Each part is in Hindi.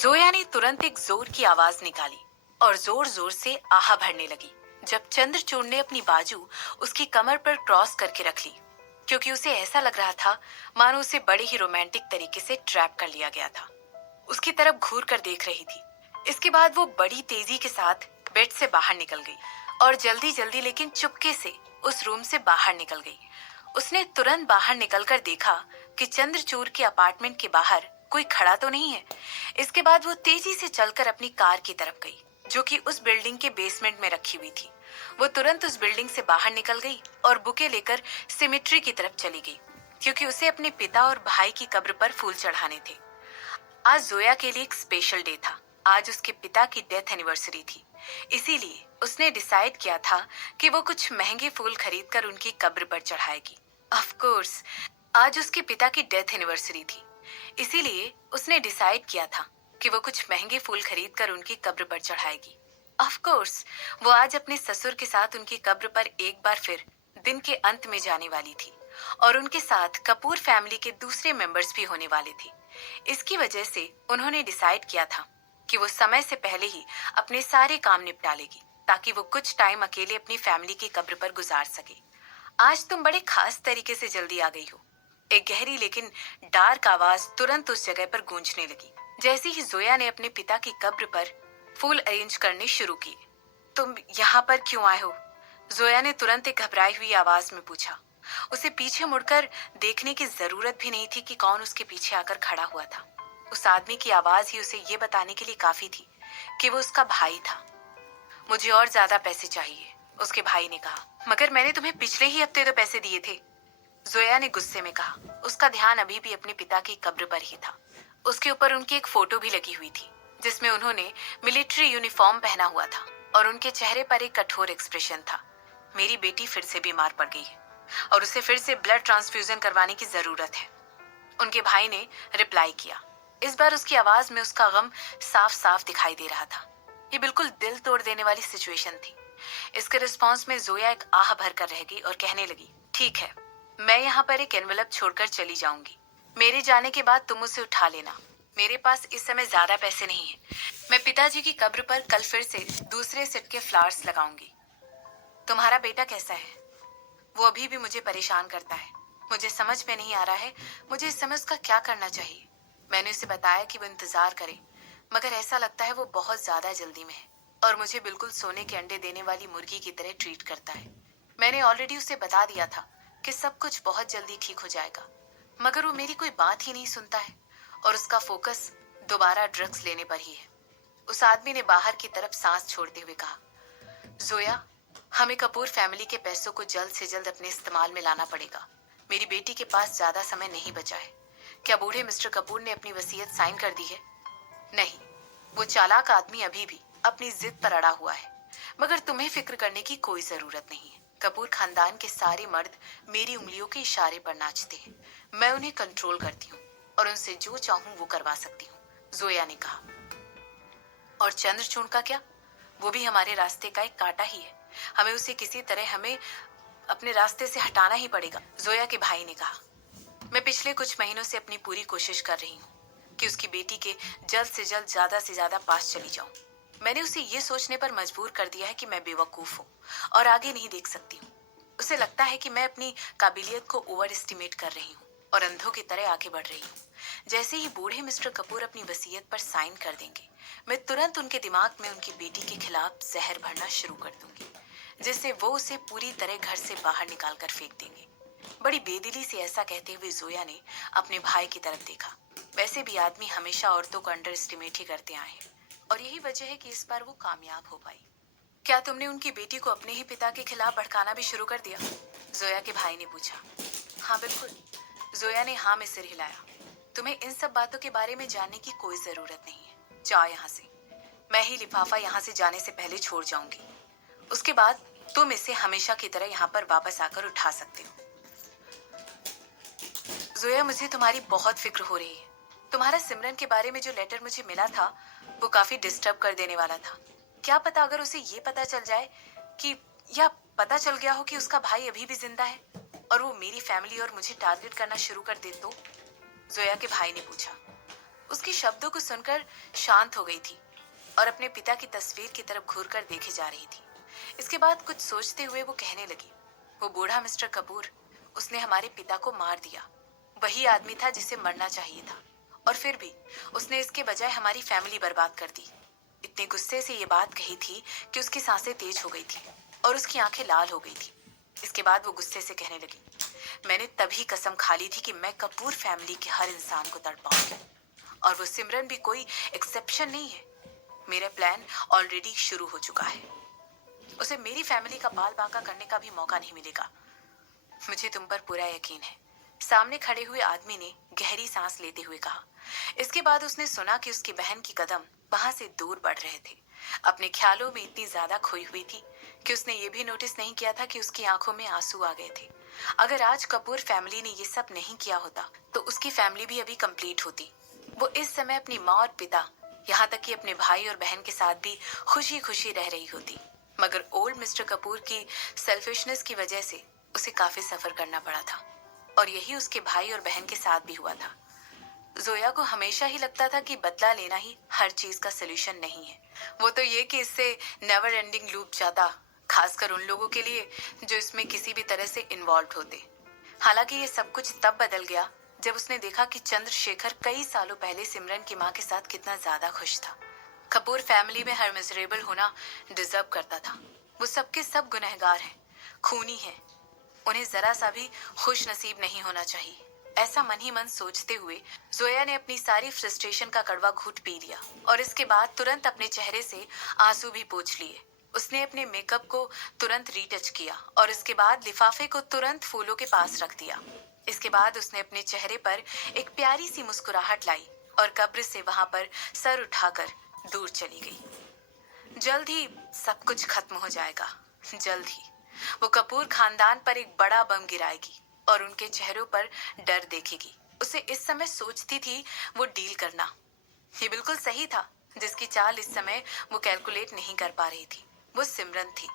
जोया ने तुरंत एक जोर की आवाज निकाली और जोर जोर से आहा भरने लगी जब चंद्रचूड़ ने अपनी बाजू उसकी कमर पर क्रॉस करके रख ली, क्योंकि उसे ऐसा लग रहा था मानो उसे बड़े ही रोमांटिक तरीके से ट्रैप कर लिया गया था। उसकी तरफ घूर कर देख रही थी। इसके बाद वो बड़ी तेजी के साथ बेड से बाहर निकल गई और जल्दी जल्दी लेकिन चुपके से उस रूम से बाहर निकल गई। उसने तुरंत बाहर निकलकर देखा कि चंद्रचूड़ के अपार्टमेंट के बाहर कोई खड़ा तो नहीं है। इसके बाद वो तेजी से चलकर अपनी कार की तरफ गई, जो कि उस बिल्डिंग के बेसमेंट में रखी हुई थी। वो तुरंत उस बिल्डिंग से बाहर निकल गई और बुके लेकर सिमेट्री की तरफ चली गई, क्योंकि उसे अपने पिता और भाई की कब्र पर फूल चढ़ाने थे। आज जोया के लिए एक स्पेशल डे था। आज उसके पिता की डेथ एनिवर्सरी थी, इसीलिए उसने डिसाइड किया था कि वो कुछ महंगे फूल खरीदकर उनकी कब्र पर चढ़ाएगी। ऑफ कोर्स, आज उसके पिता की डेथ एनिवर्सरी थी, इसीलिए उसने डिसाइड किया था कि वो कुछ महंगे फूल खरीदकर उनकी कब्र पर चढ़ाएगी। ऑफ कोर्स, वो आज अपने ससुर के साथ उनकी कब्र पर एक बार फिर दिन के अंत में जाने वाली थी और उनके साथ कपूर फैमिली के दूसरे मेंबर्स भी होने वाले थे। इसकी वजह से उन्होंने डिसाइड किया था कि वो समय से पहले ही अपने सारे काम निपटा लेगी, ताकि वो कुछ टाइम अकेले अपनी फैमिली की कब्र पर गुजार सके। आज तुम बड़े खास तरीके से जल्दी आ गई हो। एक गहरी लेकिन डार्क आवाज तुरंत उस जगह पर गूंजने लगी। जैसे ही जोया ने अपने पिता की कब्र पर फूल अरेंज करने शुरू किए। तुम यहाँ पर क्यों आए हो? जोया ने तुरंत एक घबराई हुई आवाज में पूछा। उसे पीछे मुड़कर देखने की जरूरत भी नहीं थी कि कौन उसके पीछे आकर खड़ा हुआ था। उस आदमी की आवाज ही उसे ये बताने के लिए काफी थी कि वो उसका भाई था। मुझे और ज्यादा पैसे चाहिए, उसके भाई ने कहा। मगर मैंने तुम्हें पिछले ही हफ्ते तो पैसे दिए थे, जोया ने गुस्से में कहा। उसका ध्यान अभी भी अपने पिता की कब्र पर ही था। उसके ऊपर उनकी एक फोटो भी लगी हुई थी, जिसमें उन्होंने मिलिट्री यूनिफॉर्म पहना हुआ था और उनके चेहरे पर एक कठोर एक्सप्रेशन था। मेरी बेटी फिर से बीमार पड़ गई है और उसे फिर से ब्लड ट्रांसफ्यूजन करवाने की जरूरत है, उनके भाई ने रिप्लाई किया। इस बार उसकी आवाज में उसका गम साफ साफ दिखाई दे रहा था। ये बिल्कुल दिल तोड़ देने वाली सिचुएशन थी। इसके रिस्पॉन्स में जोया एक आह भर कर रह गई और कहने लगी, ठीक है, मैं यहाँ पर एक एनवेलप छोड़कर चली जाऊंगी। मेरे जाने के बाद तुम उसे उठा लेना। मेरे पास इस समय ज्यादा पैसे नहीं है। मैं पिताजी की कब्र पर कल फिर से दूसरे सेट के फ्लावर्स लगाऊंगी। तुम्हारा बेटा कैसा है? वो अभी भी मुझे परेशान करता है। मुझे समझ में नहीं आ रहा है मुझे इस समय उसका क्या करना चाहिए। मैंने उसे बताया कि वो इंतजार करे, मगर ऐसा लगता है वो बहुत ज्यादा जल्दी में है और मुझे बिल्कुल सोने के अंडे देने वाली मुर्गी की तरह ट्रीट करता है। मैंने ऑलरेडी उसे बता दिया था कि सब कुछ बहुत जल्दी ठीक हो जाएगा, मगर वो मेरी कोई बात ही नहीं सुनता है और उसका फोकस दोबारा ड्रग्स लेने पर ही है। उस आदमी ने बाहर की तरफ सांस छोड़ते हुए कहा, जोया, हमें कपूर फैमिली के पैसों को जल्द से जल्द अपने इस्तेमाल में लाना पड़ेगा। मेरी बेटी के पास ज्यादा समय नहीं बचा है। क्या बूढ़े मिस्टर कपूर ने अपनी वसीयत साइन कर दी है? नहीं, वो चालाक आदमी अभी भी अपनी जिद पर अड़ा हुआ है। मगर तुम्हें फिक्र करने की कोई जरूरत नहीं है। कपूर खानदान के सारे मर्द मेरी उंगलियों के इशारे पर नाचते हैं। मैं उन्हें कंट्रोल करती हूँ और उनसे जो चाहूँ वो करवा सकती हूँ, जोया ने कहा। और चंद्रचूड़ का क्या? वो भी हमारे रास्ते का एक कांटा ही है। हमें उसे किसी तरह हमें अपने रास्ते से हटाना ही पड़ेगा, जोया के भाई ने कहा। मैं पिछले कुछ महीनों से अपनी पूरी कोशिश कर रही हूँ कि उसकी बेटी के जल्द से ज्यादा पास चली जाऊं। मैंने उसे ये सोचने पर मजबूर कर दिया है कि मैं बेवकूफ हूँ और आगे नहीं देख सकती हूँ। उसे लगता है कि मैं अपनी काबिलियत को ओवर एस्टिमेट कर रही हूँ और अंधों की तरह आगे बढ़ रही हूँ। जैसे ही बूढ़े मिस्टर कपूर अपनी वसीयत पर साइन कर देंगे, मैं तुरंत उनके दिमाग में उनकी बेटी के खिलाफ जहर भरना शुरू कर दूंगी, जिससे वो उसे पूरी तरह घर से बाहर निकाल कर फेंक देंगे। बड़ी बेदिली से ऐसा कहते हुए जोया ने अपने भाई की तरफ देखा। वैसे भी आदमी हमेशा औरतों को अंडर एस्टिमेट ही करते आए हैं और यही वजह है कि इस बार वो कामयाब हो पाई। क्या तुमने उनकी बेटी को अपने ही पिता के खिलाफ भड़काना भी शुरू कर दिया? जोया के भाई ने पूछा। हाँ बिल्कुल, जोया ने हाँ में सिर हिलाया। तुम्हें इन सब बातों के बारे में जानने की कोई जरूरत नहीं है। जाओ यहाँ से। मैं ही लिफाफा यहाँ से जाने से पहले छोड़ जाऊंगी। उसके बाद तुम इसे हमेशा की तरह यहाँ पर वापस आकर उठा सकते हो। जोया, मुझे तुम्हारी बहुत फिक्र हो रही है। तुम्हारा सिमरन के बारे में जो लेटर मुझे मिला था वो काफी डिस्टर्ब कर देने वाला था। क्या पता अगर उसे ये पता चल जाए कि या पता चल गया हो कि उसका भाई अभी भी जिंदा है और वो मेरी फैमिली और मुझे टारगेट करना शुरू कर दे तो? जोया के भाई ने पूछा। उसके शब्दों को सुनकर शांत हो गई थी और अपने पिता की तस्वीर की तरफ घूरकर देखे जा रही थी। इसके बाद कुछ सोचते हुए वो कहने लगी, वो बूढ़ा मिस्टर कपूर, उसने हमारे पिता को मार दिया। वही आदमी था जिसे मरना चाहिए था, और फिर भी उसने इसके बजाय हमारी फैमिली बर्बाद कर दी। इतने गुस्से से ये बात कही थी कि उसकी सांसें तेज हो गई थी और उसकी आंखें लाल हो गई थी। इसके बाद वो गुस्से से कहने लगी, मैंने तभी कसम खा ली थी कि मैं कपूर फैमिली के हर इंसान को तड़पाऊंगी, और वो सिमरन भी कोई एक्सेप्शन नहीं है। मेरा प्लान ऑलरेडी शुरू हो चुका है। उसे मेरी फैमिली का बाल बांका करने का भी मौका नहीं मिलेगा। मुझे तुम पर पूरा यकीन है, सामने खड़े हुए आदमी ने गहरी सांस लेते हुए कहा। इसके बाद उसने सुना कि उसकी बहन की कदम वहां से दूर बढ़ रहे थे। अपने ख्यालों में इतनी ज्यादा खोई हुई थी कि उसने ये भी नोटिस नहीं किया था कि उसकी आंखों में आंसू आ गए थे। अगर आज कपूर फैमिली ने ये सब नहीं किया होता तो उसकी फैमिली भी अभी कंप्लीट होती। वो इस समय अपनी माँ और पिता, यहाँ तक कि अपने भाई और बहन के साथ भी खुशी खुशी रह रही होती। मगर ओल्ड मिस्टर कपूर की सेल्फिशनेस की वजह से उसे काफी सफर करना पड़ा था, और यही उसके भाई और बहन के साथ भी हुआ था। जोया को हमेशा ही लगता था कि बदला लेना ही हर चीज का सोल्यूशन नहीं है। वो तो ये कि इससे नेवर एंडिंग लूप जाता, खासकर उन लोगों के लिए जो इसमें किसी भी तरह से इन्वॉल्व होते। हालांकि ये सब कुछ तब बदल गया जब उसने देखा कि चंद्रशेखर कई सालों पहले सिमरन की माँ के साथ कितना ज्यादा खुश था। कपूर फैमिली में हर मिजरेबल होना डिजर्व करता था। वो सबके सब गुनहगार हैं, खूनी हैं। उन्हें जरा सा भी खुश नसीब नहीं होना चाहिए। ऐसा मन ही मन सोचते हुए जोया ने अपनी सारी फ्रस्ट्रेशन का कड़वा घूंट पी लिया और इसके बाद तुरंत अपने चेहरे से आंसू भी पोंछ लिए। उसने अपने मेकअप को तुरंत रीटच किया और इसके बाद लिफाफे को तुरंत फूलों के पास रख दिया। इसके बाद उसने अपने चेहरे पर एक प्यारी सी मुस्कुराहट लाई और कब्र से वहां पर सर उठाकर दूर चली गई। जल्द ही सब कुछ खत्म हो जाएगा। जल्द ही वो कपूर खानदान पर एक बड़ा बम गिराएगी और उनके चेहरों पर डर देखेगी। उसे इस समय सोचती थी वो डील करना। ये बिल्कुल सही था। जिसकी चाल इस समय वो कैलकुलेट नहीं कर पा रही थी वो सिमरन थी,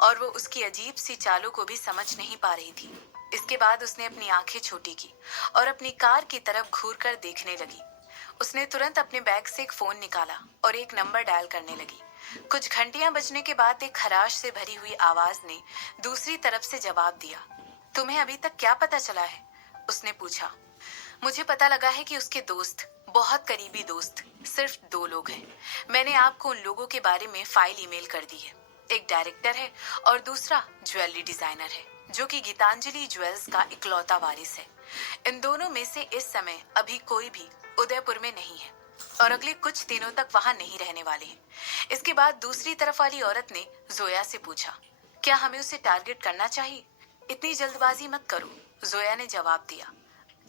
और वो उसकी अजीब सी चालों को भी समझ नहीं पा रही थी। इसके बाद उसने अपनी आंखें छोटी की और अपनी कार की तरफ घूर कर देखने लगी। उसने तुरंत अपने बैग से एक फोन निकाला और एक नंबर डायल करने लगी। कुछ घंटियां बजने के बाद एक खराश से भरी हुई आवाज ने दूसरी तरफ से जवाब दिया। तुम्हें अभी तक क्या पता चला है? उसने पूछा। मुझे पता लगा है कि उसके दोस्त, बहुत करीबी दोस्त, सिर्फ 2 लोग हैं। मैंने आपको उन लोगों के बारे में फाइल ईमेल कर दी है। एक डायरेक्टर है और दूसरा ज्वेलरी डिजाइनर है, जो कि गीतांजलि ज्वेल्स का इकलौता वारिस है। इन दोनों में से इस समय अभी कोई भी उदयपुर में नहीं है और अगले कुछ दिनों तक वहां नहीं रहने वाले हैं। इसके बाद दूसरी तरफ वाली औरत ने जोया से पूछा, क्या हमें उसे टारगेट करना चाहिए? इतनी जल्दबाजी मत करो, जोया ने जवाब दिया।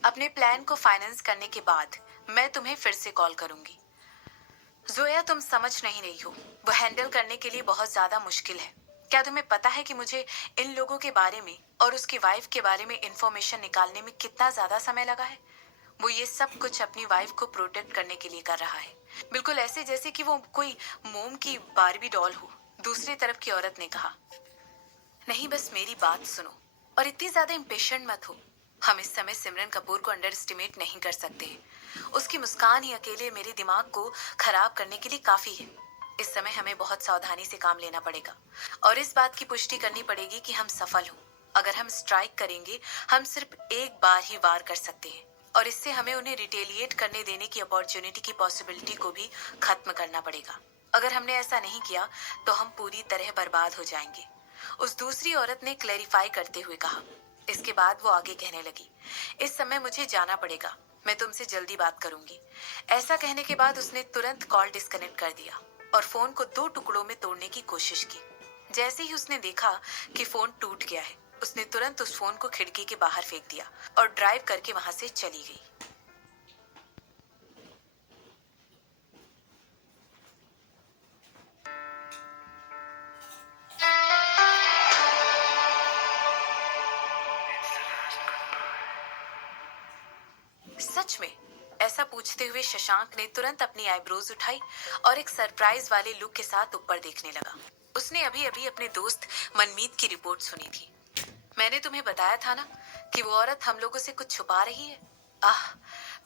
अपने प्लान को फाइनेंस करने के बाद मैं तुम्हें फिर से कॉल करूंगी। जोया, तुम समझ नहीं रही हो, वो हैंडल करने के लिए बहुत ज्यादा मुश्किल है। क्या तुम्हें पता है कि मुझे इन लोगों के बारे में और उसकी वाइफ के बारे में इंफॉर्मेशन निकालने में कितना ज्यादा समय लगा है? वो ये सब कुछ अपनी वाइफ को प्रोटेक्ट करने के लिए कर रहा है, बिल्कुल ऐसे जैसे कि वो कोई मोम की बारबी डॉल हो। दूसरी तरफ की औरत ने कहा। नहीं, बस मेरी बात सुनो और इतनी ज्यादा इम्पेशेंट मत हो। हम इस समय सिमरन कपूर को अंडर एस्टिमेट नहीं कर सकते हैं। उसकी मुस्कान ही अकेले मेरे दिमाग को खराब करने के लिए काफी है। इस समय हमें बहुत सावधानी से काम लेना पड़ेगा और इस बात की पुष्टि करनी पड़ेगी कि हम सफल हों। अगर हम स्ट्राइक करेंगे, हम सिर्फ एक बार ही वार कर सकते हैं और इससे हमें उन्हें रिटेलिएट करने देने की अपॉर्चुनिटी की पॉसिबिलिटी को भी खत्म करना पड़ेगा। अगर हमने ऐसा नहीं किया तो हम पूरी तरह बर्बाद हो जाएंगे, उस दूसरी औरत ने क्लैरिफाई करते हुए कहा। इसके बाद वो आगे कहने लगी, इस समय मुझे जाना पड़ेगा, मैं तुमसे जल्दी बात करूंगी। ऐसा कहने के बाद उसने तुरंत कॉल डिस्कनेक्ट कर दिया और फोन को 2 टुकड़ों में तोड़ने की कोशिश की। जैसे ही उसने देखा कि फोन टूट गया है, उसने तुरंत उस फोन को खिड़की के बाहर फेंक दिया और ड्राइव करके वहां से चली गई। सच में? ऐसा पूछते हुए शशांक ने तुरंत अपनी आईब्रोज उठाई और एक सरप्राइज वाले लुक के साथ ऊपर देखने लगा। उसने अभी अभी अपने दोस्त मनमीत की रिपोर्ट सुनी थी। मैंने तुम्हें बताया था ना कि वो औरत हम लोगों से कुछ छुपा रही है। आह,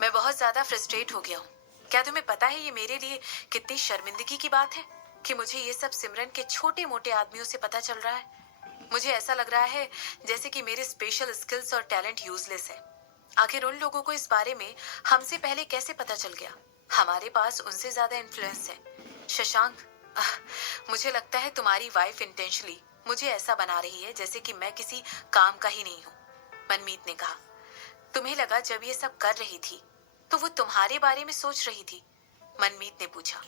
मैं बहुत ज्यादा फ्रस्ट्रेट हो गया हूँ। क्या तुम्हें पता है ये मेरे लिए कितनी शर्मिंदगी की बात है कि मुझे ये सब सिमरन के छोटे मोटे आदमियों से पता चल रहा है। मुझे ऐसा लग रहा है जैसे कि मेरे स्पेशल स्किल्स और टैलेंट यूजलेस है। आखिर उन लोगों को इस बारे में हमसे पहले कैसे पता चल गया? हमारे पास उनसे ज्यादा इन्फ्लुएंस है। शशांक, मुझे लगता है तुम्हारी वाइफ इंटेंशनली मुझे ऐसा बना रही है जैसे कि मैं किसी काम का ही नहीं हूँ, मनमीत ने कहा। तुम्हें लगा जब ये सब कर रही थी तो वो तुम्हारे बारे में सोच रही थी? मनमीत ने पूछा।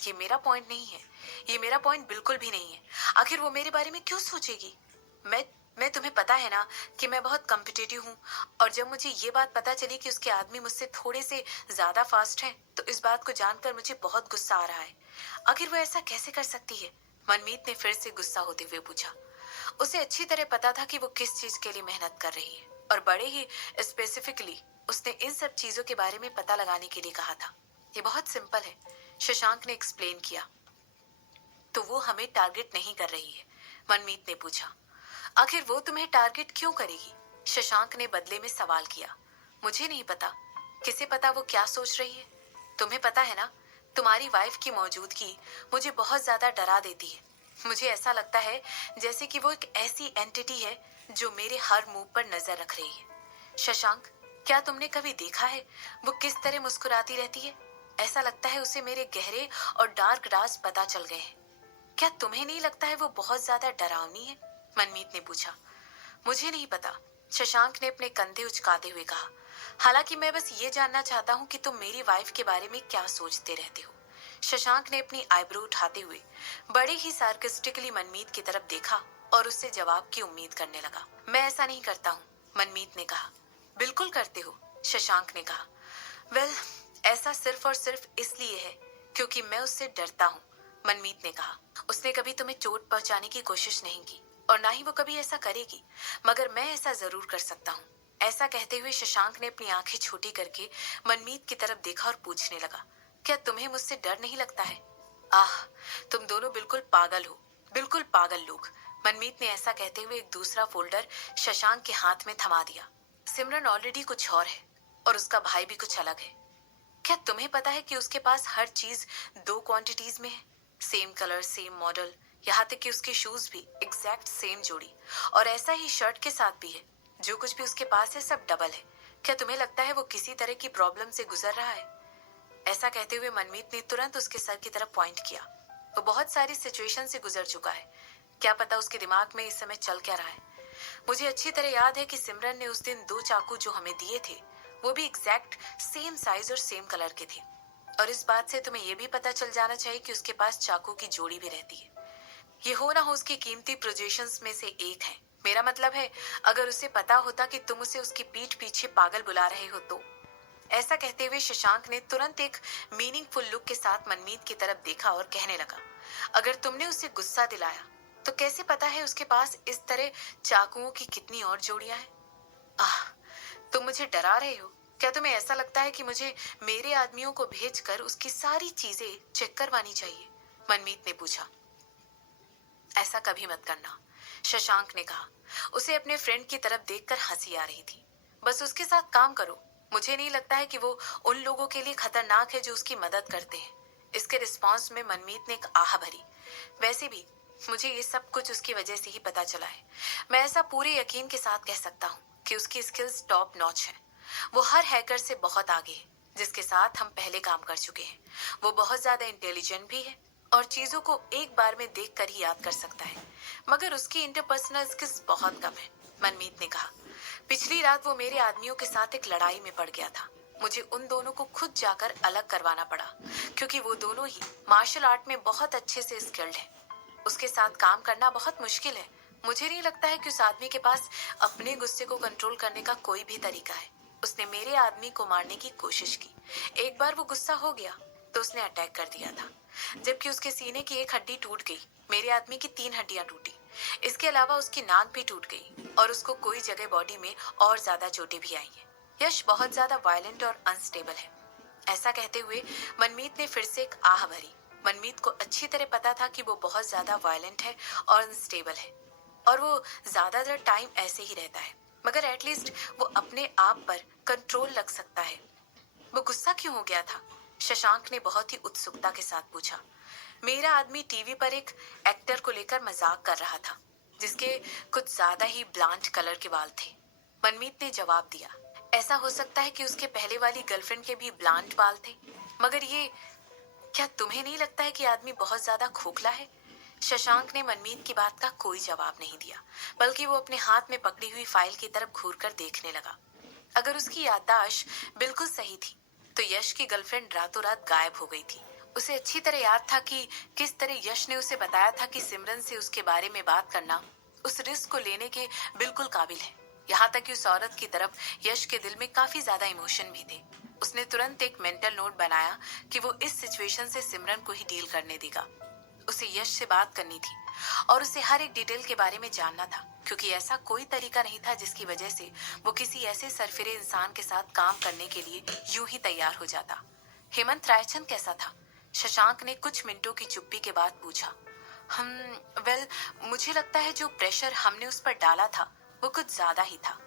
ये मेरा पॉइंट नहीं है। ये मेरा पॉइंट बिल्कुल भी नहीं है। आखिर वो मेरे बारे में क्यों सोचेगी? मैं तुम्हें पता है ना कि मैं बहुत कॉम्पिटिटिव हूँ, और जब मुझे ये बात पता चली कि उसके आदमी मुझसे थोड़े से ज्यादा फास्ट हैं, तो इस बात को जानकर मुझे बहुत गुस्सा आ रहा है। आखिर वो ऐसा कैसे कर सकती है? मनमीत ने फिर से गुस्सा होते हुए पूछा। उसे अच्छी तरह पता था कि वो किस चीज के लिए मेहनत कर रही है, और बड़े ही स्पेसिफिकली उसने इन सब चीजों के बारे में पता लगाने के लिए कहा था। ये बहुत सिंपल है, शशांक ने एक्सप्लेन किया। तो वो हमें टारगेट नहीं कर रही है? मनमीत ने पूछा। आखिर वो तुम्हें टारगेट क्यों करेगी? शशांक ने बदले में सवाल किया। मुझे नहीं पता। किसे पता वो क्या सोच रही है? तुम्हें पता है ना, तुम्हारी वाइफ की मौजूदगी मुझे बहुत ज्यादा डरा देती है। मुझे ऐसा लगता है जैसे कि वो एक ऐसी एंटिटी है जो मेरे हर मूव पर नजर रख रही है। शशांक, क्या तुमने कभी देखा है वो किस तरह मुस्कुराती रहती है? ऐसा लगता है उसे मेरे गहरे और डार्क राज पता चल गए हैं। क्या तुम्हें नहीं लगता है वो बहुत ज्यादा डरावनी है? मनमीत ने पूछा। मुझे नहीं पता, शशांक ने अपने कंधे उचकाते हुए कहा। हालांकि मैं बस ये जानना चाहता हूँ कि तुम मेरी वाइफ के बारे में क्या सोचते रहते हो। शशांक ने अपनी आईब्रो उठाते हुए बड़े ही सार्केस्टिकली मनमीत की तरफ देखा और उससे जवाब की उम्मीद करने लगा। मैं ऐसा नहीं करता हूँ, मनमीत ने कहा। बिल्कुल करते हो, शशांक ने कहा। वेल, ऐसा सिर्फ और सिर्फ इसलिए है क्योंकि मैं उससे डरता हूँ, मनमीत ने कहा। उसने कभी तुम्हें चोट पहुंचाने की कोशिश नहीं की, और ना ही वो कभी ऐसा करेगी, मगर मैं ऐसा जरूर कर सकता हूँ। ऐसा कहते हुए शशांक ने अपनी आंखें छोटी करके मनमीत की तरफ देखा और पूछने लगा, क्या तुम्हें मुझसे डर नहीं लगता है? आह, तुम दोनों बिल्कुल पागल हो, बिल्कुल पागल लोग। मनमीत ने ऐसा कहते हुए एक दूसरा फोल्डर शशांक के हाथ में थमा दिया। सिमरन ऑलरेडी कुछ और है और उसका भाई भी कुछ अलग है। क्या तुम्हें पता है कि उसके पास हर चीज 2 क्वांटिटीज में है? सेम कलर, सेम मॉडल, यहाँ तक कि उसके शूज भी एग्जैक्ट सेम जोड़ी, और ऐसा ही शर्ट के साथ भी है। जो कुछ भी उसके पास है सब डबल है। क्या तुम्हें लगता है वो किसी तरह की प्रॉब्लम से गुजर रहा है? ऐसा कहते हुए मनमीत ने तुरंत उसके सर की तरफ पॉइंट किया। वो बहुत सारी सिचुएशन से गुजर चुका है। क्या पता उसके दिमाग में इस समय चल क्या रहा है। मुझे अच्छी तरह याद है कि सिमरन ने उस दिन 2 चाकू जो हमें दिए थे, वो भी एग्जैक्ट सेम साइज और सेम कलर के थे। और इस बात से तुम्हें यह भी पता चल जाना चाहिए कि उसके पास चाकू की जोड़ी भी रहती है। ये हो ना हो उसकी कीमती प्रोजेक्शंस में से एक है। मेरा मतलब है, अगर उसे पता होता कि तुम उसे उसकी पीठ पीछे पागल बुला रहे हो तो। ऐसा कहते हुए शशांक ने तुरंत एक मीनिंगफुल लुक के साथ मनमीत की तरफ देखा और कहने लगा, अगर तुमने उसे गुस्सा दिलाया तो कैसे पता है उसके पास इस तरह चाकुओं की कितनी और जोड़ियां हैं? आह, तुम मुझे डरा रहे हो। क्या तुम्हें ऐसा लगता है कि मुझे मेरे आदमियों को भेजकर उसकी सारी चीजें चेक करवानी चाहिए? मनमीत ने पूछा। ऐसा कभी मत करना, शशांक ने कहा। उसे अपने फ्रेंड की तरफ देखकर हंसी आ रही थी। बस उसके साथ काम करो। मुझे नहीं लगता है कि वो उन लोगों के लिए खतरनाक है जो उसकी मदद करते हैं। इसके रिस्पॉन्स में मनमीत ने एक आह भरी। वैसे भी मुझे ये सब कुछ उसकी वजह से ही पता चला है। मैं ऐसा पूरे यकीन के साथ कह सकता हूँ कि उसकी स्किल्स टॉप नॉच है। वो हर हैकर से बहुत आगे है जिसके साथ हम पहले काम कर चुके हैं। वो बहुत ज्यादा इंटेलिजेंट भी है और चीजों को एक बार में देखकर ही याद कर सकता है, मगर उसकी इंटरपर्सनल स्किल्स बहुत कम है, मनमीत ने कहा। पिछली रात वो मेरे आदमियों के साथ एक लड़ाई में पड़ गया था। मुझे उन दोनों को खुद जाकर अलग करवाना पड़ा, क्योंकि वो दोनों ही मार्शल आर्ट में बहुत अच्छे से स्किल्ड हैं। उसके साथ काम करना बहुत मुश्किल है। मुझे नहीं लगता है कि उस आदमी के पास अपने गुस्से को कंट्रोल करने का कोई भी तरीका है। उसने मेरे आदमी को मारने की कोशिश की। एक बार वो गुस्सा हो गया तो उसने अटैक कर दिया था, जबकि उसके सीने की एक हड्डी टूट गई। मेरे आदमी की 3 हड्डियां टूटी। इसके अलावा उसकी नाक भी टूट गई और उसको कोई जगह बॉडी में और ज्यादा चोटें भी आई हैं। यश बहुत ज्यादा वायलेंट और अनस्टेबल है। ऐसा कहते हुए मनमीत ने फिर से एक आह भरी। मनमीत को अच्छी तरह पता था कि वो बहुत ज्यादा वायलेंट है और अनस्टेबल है, और वो ज्यादातर टाइम ऐसे ही रहता है, मगर एटलीस्ट वो अपने आप पर कंट्रोल रख सकता है। वो गुस्सा क्यों हो गया था? शशांक ने बहुत ही उत्सुकता के साथ पूछा। मेरा आदमी टीवी पर एक एक्टर को लेकर मजाक कर रहा था जिसके कुछ ज्यादा ही ब्लांट कलर के बाल थे। मनमीत ने जवाब दिया। ऐसा हो सकता है कि उसके पहले वाली गर्लफ्रेंड के भी ब्लांट बाल थे, मगर ये क्या तुम्हें नहीं लगता है कि आदमी बहुत ज्यादा खोखला है? शशांक ने मनमीत की बात का कोई जवाब नहीं दिया, बल्कि वो अपने हाथ में पकड़ी हुई फाइल की तरफ घूरकर देखने लगा। अगर उसकी याददाश्त बिल्कुल सही थी तो यश की गर्लफ्रेंड रातों रात गायब हो गई थी। उसे अच्छी तरह याद था कि किस तरह यश ने उसे बताया था कि सिमरन से उसके बारे में बात करना उस रिस्क को लेने के बिल्कुल काबिल है। यहाँ तक कि उस औरत की तरफ यश के दिल में काफी ज्यादा इमोशन भी थे। उसने तुरंत एक मेंटल नोट बनाया कि वो इस सिचुएशन से सिमरन को ही डील करने देगा। उसे यश से बात करनी थी और उसे हर एक डिटेल के बारे में जानना था, क्योंकि ऐसा कोई तरीका नहीं था जिसकी वजह से वो किसी ऐसे सरफिरे इंसान के साथ काम करने के लिए यूं ही तैयार हो जाता। हेमंत रायचंद कैसा था? शशांक ने कुछ मिनटों की चुप्पी के बाद पूछा। हम वेल मुझे लगता है जो प्रेशर हमने उस पर डाला था वो कुछ ज्यादा ही था।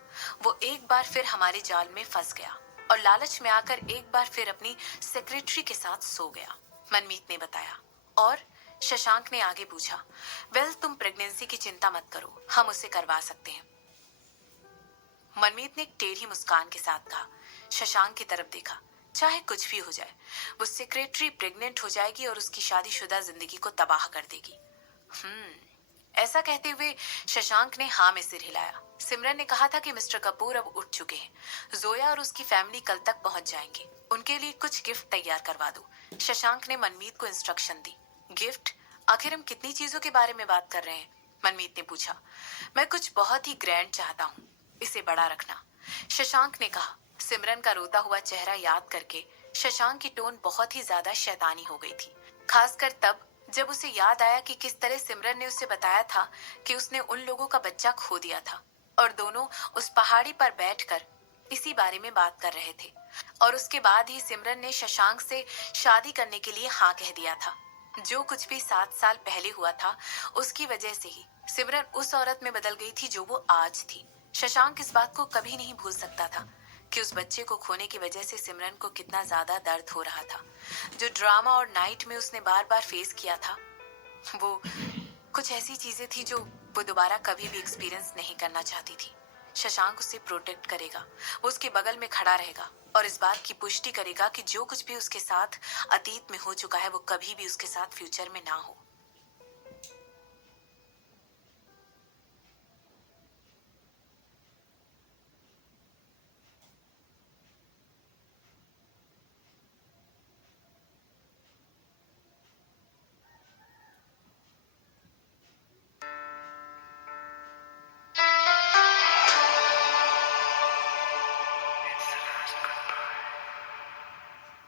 वो एक बार फिर हमारे जाल में फंस गया और लालच में आकर एक बार फिर अपनी सेक्रेटरी के साथ सो गया, मनमीत ने बताया। और शशांक ने आगे पूछा। वेल तुम प्रेगनेंसी की चिंता मत करो, हम उसे करवा सकते हैं, मनमीत ने एक टेढ़ी मुस्कान के साथ कहा। शशांक की तरफ देखा। चाहे कुछ भी हो जाए, वो सेक्रेटरी प्रेग्नेंट हो जाएगी और उसकी शादीशुदा जिंदगी को तबाह कर देगी। ऐसा कहते हुए शशांक ने हाँ में सिर हिलाया। सिमरन ने कहा था कि मिस्टर कपूर अब उठ चुके हैं। जोया और उसकी फैमिली कल तक पहुंच जाएंगे। उनके लिए कुछ गिफ्ट तैयार करवा दो। शशांक ने मनमीत को इंस्ट्रक्शन दी। गिफ्ट? आखिर हम कितनी चीजों के बारे में बात कर रहे हैं? मनमीत ने पूछा। मैं कुछ बहुत ही ग्रैंड चाहता हूँ, इसे बड़ा रखना, शशांक ने कहा। सिमरन का रोता हुआ चेहरा याद करके शशांक की टोन बहुत ही ज्यादा शैतानी हो गई थी, खासकर तब जब उसे याद आया कि किस तरह सिमरन ने उसे बताया था कि उसने उन लोगों का बच्चा खो दिया था और दोनों उस पहाड़ी पर बैठकर इसी बारे में बात कर रहे थे। और उसके बाद ही सिमरन ने शशांक से शादी करने के लिए हाँ कह दिया था। जो कुछ भी 7 साल पहले हुआ था उसकी वजह से ही सिमरन उस औरत में बदल गई थी जो वो आज थी। शशांक इस बात को कभी नहीं भूल सकता था कि उस बच्चे को खोने की वजह से सिमरन को कितना ज्यादा दर्द हो रहा था। जो ड्रामा और नाइट में उसने बार बार फेस किया था, वो कुछ ऐसी चीजें थी जो वो दोबारा कभी भी एक्सपीरियंस नहीं करना चाहती थी। शशांक उसे प्रोटेक्ट करेगा, वो उसके बगल में खड़ा रहेगा और इस बात की पुष्टि करेगा कि जो कुछ भी उसके साथ अतीत में हो चुका है वो कभी भी उसके साथ फ्यूचर में ना हो।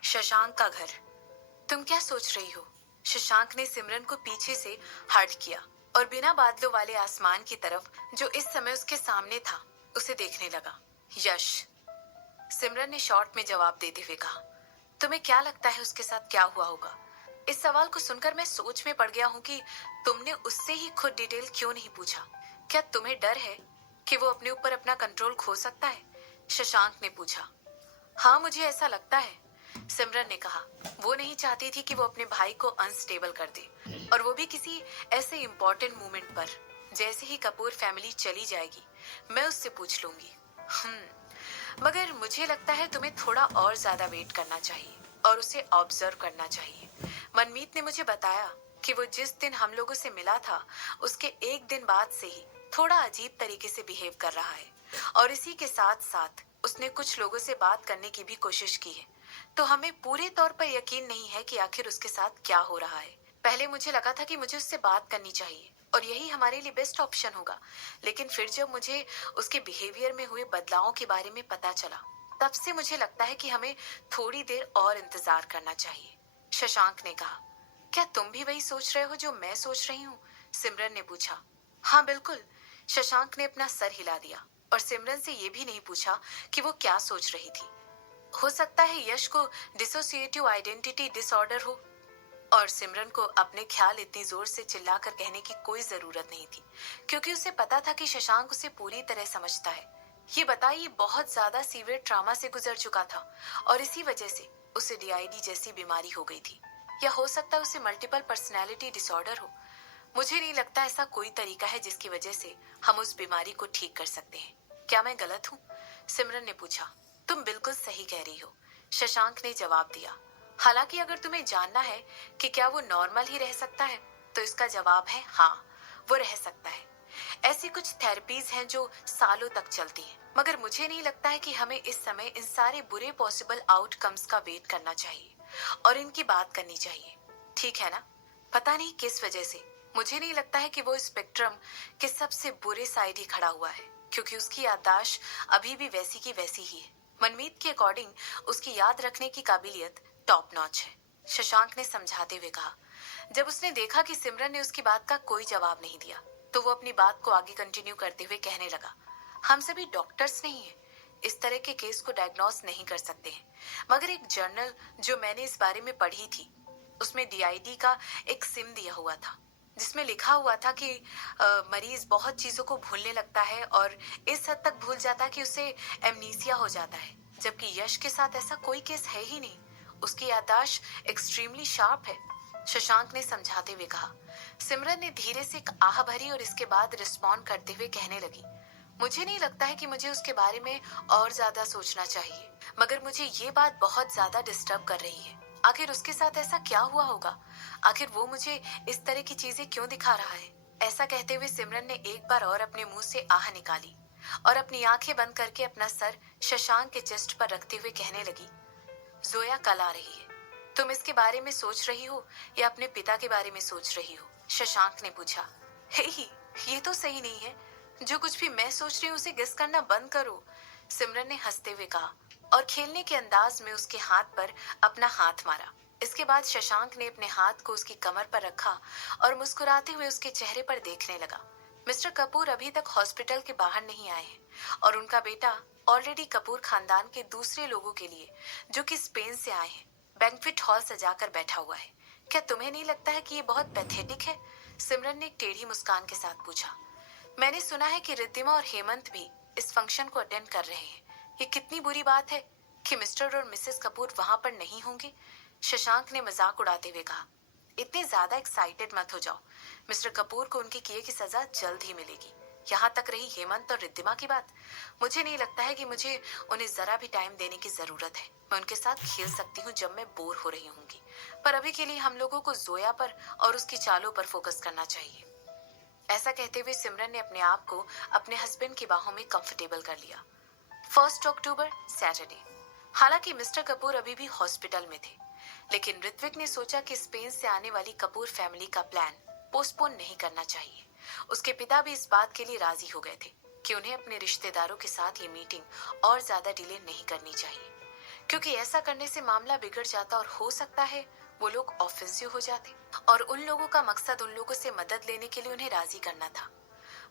शशांक का घर। तुम क्या सोच रही हो? शशांक ने सिमरन को पीछे से हर्ट किया और बिना बादलों वाले आसमान की तरफ जो इस समय उसके सामने था उसे देखने लगा। यश, सिमरन ने शॉर्ट में जवाब देते हुए कहा। तुम्हें क्या लगता है उसके साथ क्या हुआ होगा? इस सवाल को सुनकर मैं सोच में पड़ गया हूँ कि तुमने उससे ही खुद डिटेल क्यों नहीं पूछा। क्या तुम्हें डर है कि वो अपने ऊपर अपना कंट्रोल खो सकता है? शशांक ने पूछा। हाँ मुझे ऐसा लगता है, सिमरन ने कहा। वो नहीं चाहती थी कि वो अपने भाई को अनस्टेबल कर दे, और वो भी किसी ऐसे इम्पोर्टेंट मोमेंट पर। जैसे ही कपूर फैमिली चली जाएगी मैं उससे पूछ लूंगी। मगर मुझे लगता है तुम्हें थोड़ा और ज्यादा वेट करना चाहिए और उसे ऑब्जर्व करना चाहिए। मनमीत ने मुझे बताया कि वो जिस दिन हम लोगों से मिला था उसके एक दिन बाद से ही थोड़ा अजीब तरीके से बिहेव कर रहा है, और इसी के साथ साथ उसने कुछ लोगों से बात करने की भी कोशिश की है। तो हमें पूरे तौर पर यकीन नहीं है कि आखिर उसके साथ क्या हो रहा है। पहले मुझे लगा था कि मुझे उससे बात करनी चाहिए और यही हमारे लिए बेस्ट ऑप्शन होगा, लेकिन फिर जब मुझे उसके बिहेवियर में हुए बदलावों के बारे में पता चला तब से मुझे लगता है कि हमें थोड़ी देर और इंतजार करना चाहिए। शशांक ने कहा। क्या तुम भी वही सोच रहे हो जो मैं सोच रही हूँ? सिमरन ने पूछा। हाँ बिल्कुल, शशांक ने अपना सर हिला दिया और सिमरन से ये भी नहीं पूछा कि वो क्या सोच रही थी। हो सकता है यश को डिसोसिएटिव आइडेंटिटी डिसऑर्डर हो, और सिमरन को अपने ख्याल इतनी जोर से चिल्लाकर कहने की कोई जरूरत नहीं थी, क्योंकि उसे पता था कि शशांक उसे पूरी तरह समझता है। ये बताइए बहुत ज्यादा सीवियर ट्रॉमा से गुजर चुका था और इसी वजह से उसे डीआईडी जैसी बीमारी हो गई थी, या हो सकता है उसे मल्टीपल पर्सनैलिटी डिसऑर्डर हो। मुझे नहीं लगता ऐसा कोई तरीका है जिसकी वजह से हम उस बीमारी को ठीक कर सकते हैं। क्या मैं गलत हूँ? सिमरन ने पूछा। तुम बिल्कुल सही कह रही हो, शशांक ने जवाब दिया। हालांकि अगर तुम्हें जानना है कि क्या वो नॉर्मल ही रह सकता है, तो इसका जवाब है हाँ, वो रह सकता है। ऐसी कुछ थेरेपीज हैं जो सालों तक चलती हैं, मगर मुझे नहीं लगता है कि हमें इस समय इन सारे बुरे पॉसिबल आउटकम्स का वेट करना चाहिए और इनकी बात करनी चाहिए, ठीक है ना? पता नहीं किस वजह से मुझे नहीं लगता है कि वो स्पेक्ट्रम के सबसे बुरे साइड ही खड़ा हुआ है, क्योंकि उसकी याददाश्त अभी भी वैसी की वैसी ही है। मनमीत के अकॉर्डिंग उसकी याद रखने की काबिलियत टॉप नॉच है, शशांक ने समझाते हुए कहा। जब उसने देखा कि सिमरन ने उसकी बात का कोई जवाब नहीं दिया, तो वो अपनी बात को आगे कंटिन्यू करते हुए कहने लगा। हम सभी डॉक्टर्स नहीं हैं, इस तरह के केस को डायग्नोस नहीं कर सकते हैं, मगर एक जर्नल जो मैंने इस बारे में पढ़ी थी, उसमें डीआईडी का एक सिम दिया हुआ था, जिसमें लिखा हुआ था कि मरीज बहुत चीजों को भूलने लगता है और इस हद तक भूल जाता है कि उसे एमनीसिया हो जाता है, जबकि यश के साथ ऐसा कोई केस है ही नहीं। उसकी याददाश्त एक्सट्रीमली शार्प है, शशांक ने समझाते हुए कहा। सिमरन ने धीरे से एक आह भरी और इसके बाद रिस्पॉन्ड करते हुए कहने लगी। मुझे नहीं लगता है कि मुझे उसके बारे में और ज्यादा सोचना चाहिए, मगर मुझे ये बात बहुत ज्यादा डिस्टर्ब कर रही है। आखिर उसके साथ ऐसा क्या हुआ होगा? आखिर वो मुझे इस तरह की चीजें क्यों दिखा रहा है? ऐसा कहते हुए सिमरन ने एक बार और अपने मुंह से आह निकाली और अपनी आंखें बंद करके अपना सर शशांक के चेस्ट पर रखते हुए कहने लगी। जोया कल आ रही है। तुम इसके बारे में सोच रही हो या अपने पिता के बारे में सोच रही हो? शशांक ने पूछा। हे, ये तो सही नहीं है। जो कुछ भी मैं सोच रही हूँ उसे गेस करना बंद करो, सिमरन ने हंसते हुए कहा और खेलने के अंदाज में उसके हाथ पर अपना हाथ मारा। इसके बाद शशांक ने अपने हाथ को उसकी कमर पर रखा और मुस्कुराते हुए उसके चेहरे पर देखने लगा। मिस्टर कपूर अभी तक हॉस्पिटल के बाहर नहीं आए हैं और उनका बेटा ऑलरेडी कपूर खानदान के दूसरे लोगों के लिए, जो कि स्पेन से आए हैं, बैंक्वेट हॉल सजाकर बैठा हुआ है। क्या तुम्हें नहीं लगता है कि ये बहुत पैथेटिक है? सिमरन ने एक टेढ़ी मुस्कान के साथ पूछा। मैंने सुना है कि रिद्धिमा और हेमंत भी इस फंक्शन को अटेंड कर रहे हैं। ये कितनी बुरी बात है कि मिस्टर और मिसेस कपूर वहां पर नहीं होंगे, शशांक ने मजाक उड़ाते हुए कहा। इतने ज्यादा एक्साइटेड मत हो जाओ, मिस्टर कपूर को उनके किए की सजा जल्द ही मिलेगी। यहाँ तक रही हेमंत और रिद्धिमा की बात, मुझे नहीं लगता है कि मुझे उन्हें जरा भी टाइम देने की जरूरत है। मैं उनके साथ खेल सकती हूँ जब मैं बोर हो रही होंगी, पर अभी के लिए हम लोगों को जोया पर और उसकी चालों पर फोकस करना चाहिए। ऐसा कहते हुए सिमरन ने अपने आप को अपने हस्बैंड की बाहों में कंफर्टेबल कर लिया। 1 अक्टूबर सैटरडे। हालांकि मिस्टर कपूर अभी भी हॉस्पिटल में थे, लेकिन ऋत्विक ने सोचा कि स्पेन से आने वाली कपूर फैमिली का प्लान पोस्टपोन नहीं करना चाहिए। उसके पिता भी इस बात के लिए राजी हो गए थे कि उन्हें अपने रिश्तेदारों के साथ ये मीटिंग और ज्यादा डिले नहीं करनी चाहिए, क्योंकि ऐसा करने से मामला बिगड़ जाता और हो सकता है वो लोग ऑफेंसिव हो जाते, और उन लोगों का मकसद उन लोगों से मदद लेने के लिए उन्हें राजी करना था।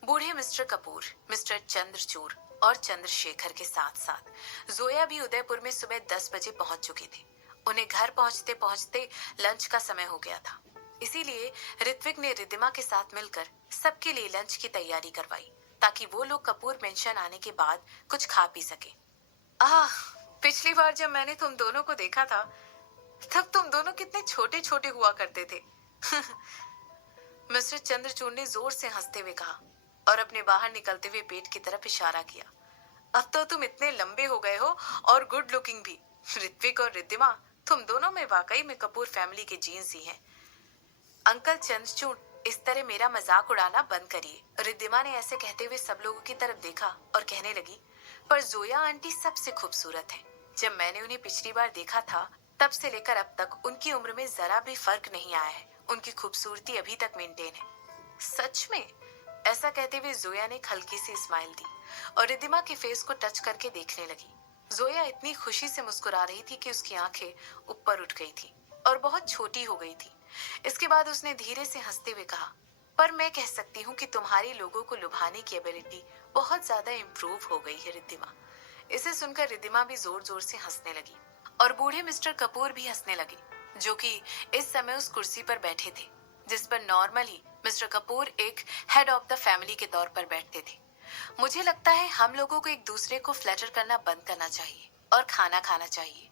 बूढ़े मिस्टर कपूर, मिस्टर चंद्रचूड़ और चंद्रशेखर के साथ साथ जोया भी उदयपुर में सुबह 10 बजे पहुंच चुकी थी। उन्हें घर पहुंचते पहुंचते लंच का समय हो गया था, इसीलिए ऋत्विक ने रिद्धिमा के साथ मिलकर सबके लिए लंच की तैयारी करवाई, ताकि वो लोग कपूर मेंशन आने के बाद कुछ खा पी सके। आह, पिछली बार जब मैंने तुम दोनों को देखा था, तब तुम दोनों कितने छोटे छोटे हुआ करते थे। मिस्टर चंद्रचूड़ ने जोर से हंसते हुए कहा और अपने बाहर निकलते हुए पेट की तरफ इशारा किया। अब तो तुम इतने लंबे हो गए हो और गुड लुकिंग भी। ऋत्विक और रिद्धिमा, तुम दोनों में वाकई में कपूर फैमिली के जीन्स ही हैं। अंकल चंद्रचूड़, इस तरह मेरा मजाक उड़ाना बंद करिए, रिद्धिमा ने ऐसे कहते हुए सब लोगों की तरफ देखा और कहने लगी। पर जोया आंटी सबसे खूबसूरत है। जब मैंने उन्हें पिछली बार देखा था, तब से लेकर अब तक उनकी उम्र में जरा भी फर्क नहीं आया है। उनकी खूबसूरती अभी तक मेंटेन है। सच में? ऐसा कहते हुए जोया ने हल्की सी स्माइल दी और रिद्धिमा के फेस को टच करके देखने लगी। जोया इतनी खुशी से मुस्कुरा रही थी कि उसकी आंखें ऊपर उठ गई थी और बहुत छोटी हो गई थी। इसके बाद उसने धीरे से हंसते हुए कहा, पर मैं कह सकती हूँ कि तुम्हारी लोगों को लुभाने की एबिलिटी बहुत ज्यादा इम्प्रूव हो गई है रिद्धिमा। इसे सुनकर रिद्धिमा भी जोर जोर से हंसने लगी और बूढ़े मिस्टर कपूर भी हंसने लगे, जो कि इस समय उस कुर्सी पर बैठे थे जिस पर नॉर्मली मिस्टर कपूर एक हेड ऑफ द फैमिली के तौर पर बैठते थे। मुझे लगता है हम लोगों को एक दूसरे को फ्लैटर करना बंद करना चाहिए और खाना खाना चाहिए।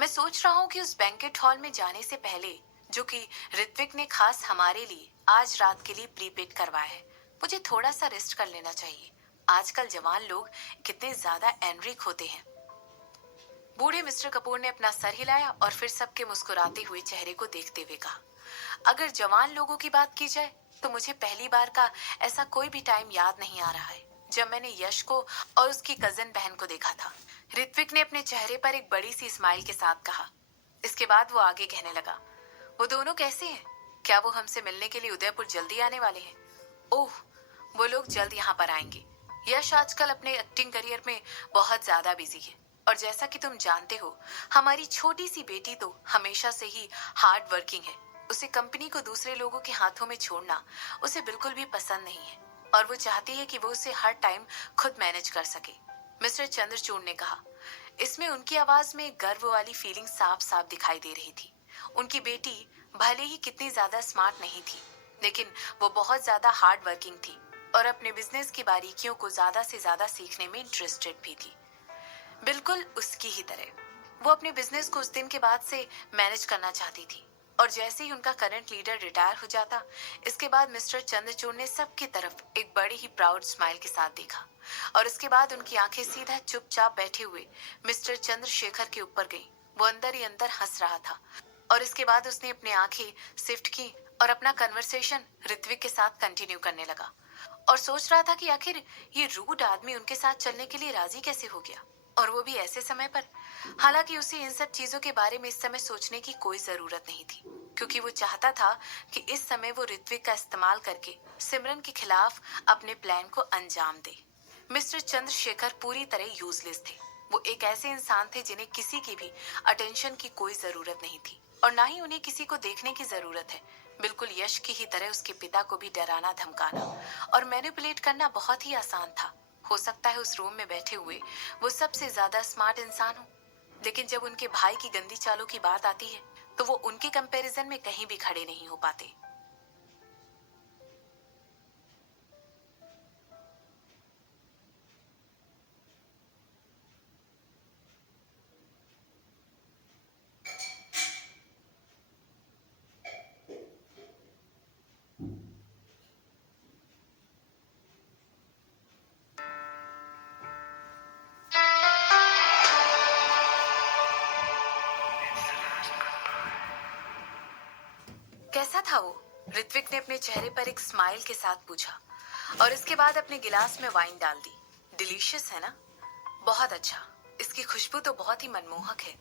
मैं सोच रहा हूँ कि उस बैंकेट हॉल में जाने से पहले, जो कि ऋत्विक ने खास हमारे लिए आज रात के लिए प्रीपेड करवाया है, मुझे थोड़ा सा रेस्ट कर लेना चाहिए। आजकल जवान लोग कितने ज्यादा एनरिक होते हैं। बूढ़े मिस्टर कपूर ने अपना सर हिलाया और फिर सबके मुस्कुराते हुए चेहरे को देखते हुए कहा, अगर जवान लोगों की बात की जाए तो मुझे पहली बार का ऐसा कोई भी टाइम याद नहीं आ रहा है जब मैंने यश को और उसकी कजिन बहन को देखा था। ऋत्विक ने अपने चेहरे पर एक बड़ी सी स्माइल के साथ कहा। इसके बाद वो आगे कहने लगा, वो दोनों कैसे हैं? क्या वो हमसे मिलने के लिए उदयपुर जल्दी आने वाले हैं? ओह, वो लोग जल्द यहाँ पर आएंगे। यश आजकल अपने एक्टिंग करियर में बहुत ज्यादा बिजी है और जैसा कि तुम जानते हो, हमारी छोटी सी बेटी तो हमेशा से ही हार्ड वर्किंग है। उसे कंपनी को दूसरे लोगों के हाथों में छोड़ना उसे बिल्कुल भी पसंद नहीं है और वो चाहती है कि वो उसे हर टाइम खुद मैनेज कर सके। मिस्टर चंद्रचूड़ ने कहा। इसमें उनकी आवाज में गर्व वाली फीलिंग साफ साफ दिखाई दे रही थी। उनकी बेटी भले ही कितनी ज्यादा स्मार्ट नहीं थी, लेकिन वो बहुत ज्यादा हार्ड वर्किंग थी और अपने बिजनेस की बारीकियों को ज्यादा से ज्यादा सीखने में इंटरेस्टेड भी थी, बिल्कुल उसकी ही तरह। वो अपने बिजनेस को उस दिन के बाद से मैनेज करना चाहती थी और जैसे ही उनका करंट लीडर रिटायर हो जाता, इसके बाद मिस्टर चंद्रचूड़ ने सबकी तरफ एक बड़े ही प्राउड स्माइल के साथ देखा और इसके बाद उनकी आंखें सीधा चुपचाप बैठे हुए मिस्टर चंद्रशेखर के ऊपर गईं। वो अंदर ही अंदर हंस रहा था और इसके बाद उसने अपनी आंखें शिफ्ट की और अपना कन्वर्सेशन ऋत्विक के साथ कंटिन्यू करने लगा और सोच रहा था कि आखिर ये रूड आदमी उनके साथ चलने के लिए राजी कैसे हो गया, और वो भी ऐसे समय पर। हालांकि उसे इन सब चीजों के बारे में इस समय सोचने की कोई जरूरत नहीं थी, क्योंकि वो चाहता था कि इस समय वो ऋत्विक का इस्तेमाल करके सिमरन के खिलाफ अपने प्लान को अंजाम दे। मिस्टर चंद्रशेखर पूरी तरह यूजलेस थे। वो एक ऐसे इंसान थे जिन्हें किसी की भी अटेंशन की कोई जरूरत नहीं थी और ना ही उन्हें किसी को देखने की जरूरत है। बिल्कुल यश की ही तरह उसके पिता को भी डराना, धमकाना और मैनिपुलेट करना बहुत ही आसान था। हो सकता है उस रूम में बैठे हुए वो सबसे ज्यादा स्मार्ट इंसान हो, लेकिन जब उनके भाई की गंदी चालों की बात आती है तो वो उनके कंपैरिजन में कहीं भी खड़े नहीं हो पाते। कैसा था वो? ऋत्विक ने अपने चेहरे पर एक स्माइल के साथ पूछा और इसके बाद अपने गिलास में वाइन डाल दी। डिलीशियस है ना? बहुत अच्छा। इसकी खुशबू तो बहुत ही मनमोहक है,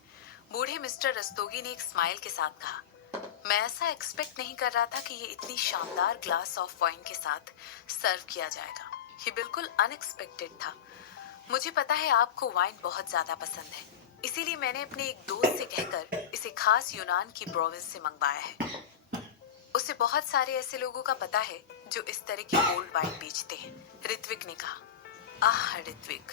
बूढ़े मिस्टर रस्तोगी ने एक स्माइल के साथ कहा। मैं ऐसा एक्सपेक्ट नहीं कर रहा था कि ये इतनी शानदार ग्लास ऑफ वाइन के साथ सर्व किया जाएगा। ये बिल्कुल अनएक्सपेक्टेड था। मुझे पता है आपको वाइन बहुत ज्यादा पसंद है, इसीलिए मैंने अपने एक दोस्त से कहकर इसे खास यूनान की प्रोविंस से मंगवाया है। उसे बहुत सारे ऐसे लोगों का पता है जो इस तरह की ओल्ड वाइन बेचते हैं, ऋत्विक ने कहा। आह ऋत्विक,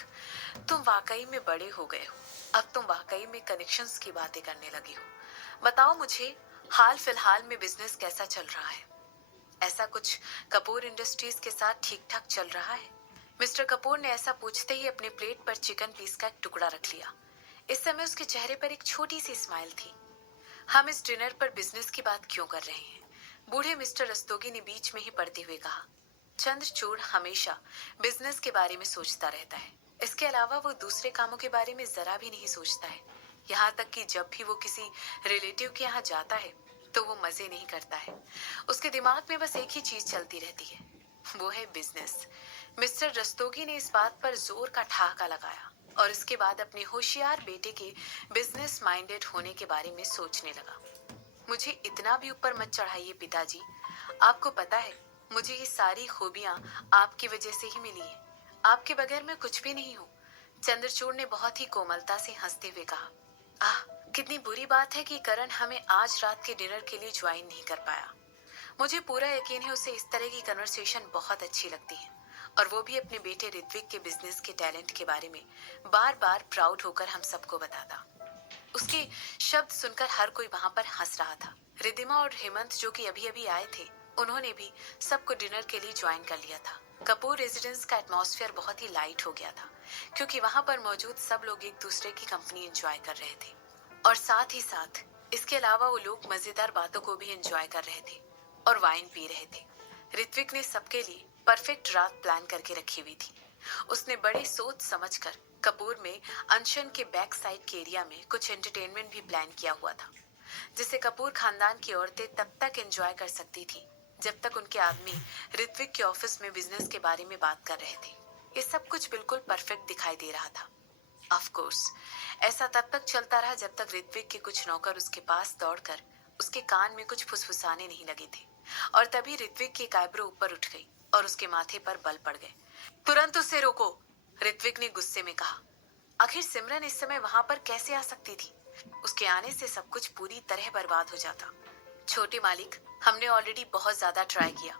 तुम वाकई में बड़े हो गए हो। अब तुम वाकई में कनेक्शंस की बातें करने लगे हो। बताओ मुझे, हाल फिलहाल में बिजनेस कैसा चल रहा है? ऐसा कुछ कपूर इंडस्ट्रीज के साथ ठीक ठाक चल रहा है? मिस्टर कपूर ने ऐसा पूछते ही अपने प्लेट पर चिकन पीस का एक टुकड़ा रख लिया। इस समय उसके चेहरे पर एक छोटी सी स्माइल थी। हम इस डिनर पर बिजनेस की बात क्यों कर रहे हैं? बूढ़े मिस्टर रस्तोगी ने बीच में ही पड़ते हुए कहा। चंद्रचूड़ हमेशा बिजनेस के बारे में सोचता रहता है। इसके अलावा वो दूसरे कामों के बारे में जरा भी नहीं सोचता है। यहाँ तक कि जब भी वो किसी रिलेटिव के यहाँ जाता है तो वो मजे नहीं करता है। उसके दिमाग में बस एक ही चीज चलती रहती है, वो है बिजनेस। मिस्टर रस्तोगी ने इस बात पर जोर का ठहाका लगाया और इसके बाद अपने होशियार बेटे के बिजनेस माइंडेड होने के बारे में सोचने लगा। मुझे इतना भी ऊपर मत चढ़ाइए पिताजी। आपको पता है, मुझे ये सारी खूबियां आपकी वजह से ही मिली है। आपके बगैर मैं कुछ भी नहीं हूँ। चंद्रचूड़ ने बहुत ही कोमलता से हंसते हुए कहा। आह, कितनी बुरी बात है कि करण हमें आज रात के डिनर के लिए ज्वाइन नहीं कर पाया। मुझे पूरा यकीन है उसे इस तरह की कन्वर्सेशन बहुत अच्छी लगती है और वो भी अपने बेटे ऋत्विक के बिजनेस के टैलेंट के बारे में बार बार प्राउड होकर हम सबको बताता। उसके शब्द सुनकर हर कोई वहां पर हंस रहा था। रिद्धिमा और हेमंत जो कि अभी अभी आए थे, उन्होंने भी सबको डिनर के लिए ज्वाइन कर लिया था। कपूर रेजिडेंस का एटमॉस्फेयर बहुत ही लाइट हो गया था, क्योंकि वहां पर मौजूद सब लोग एक दूसरे की कंपनी एंजॉय कर रहे थे। और साथ ही साथ इसके अलावा वो लोग मजेदार बातों को भी एंजॉय कर रहे थे और वाइन पी रहे थे। ऋत्विक ने सबके लिए परफेक्ट रात प्लान करके रखी हुई थी। उसने बड़े सोच समझकर कपूर में अनशन के बैक साइड के एरिया में कुछ एंटरटेनमेंट भी प्लान किया हुआ था, जिसे कपूर खानदान की औरतें तब तक एंजॉय कर सकती थी जब तक उनके आदमी ऋत्विक के ऑफिस में बिजनेस के बारे में बात कर रहे थे। ये सब कुछ बिल्कुल परफेक्ट दिखाई दे रहा था। ऑफ कोर्स ऐसा तब तक चलता रहा जब तक ऋत्विक के कुछ नौकर उसके पास दौड़कर उसके कान में कुछ फुसफुसाने नहीं लगे थे। और तभी ऋत्विक की एक आईब्रो ऊपर उठ गई और उसके माथे पर बल पड़ गए। तुरंत उसे रोको, ऋत्विक ने गुस्से में कहा। आखिर सिमरन इस समय वहां पर कैसे आ सकती थी? उसके आने से सब कुछ पूरी तरह बर्बाद हो जाता। छोटे मालिक, हमने ऑलरेडी बहुत ज्यादा ट्राई किया,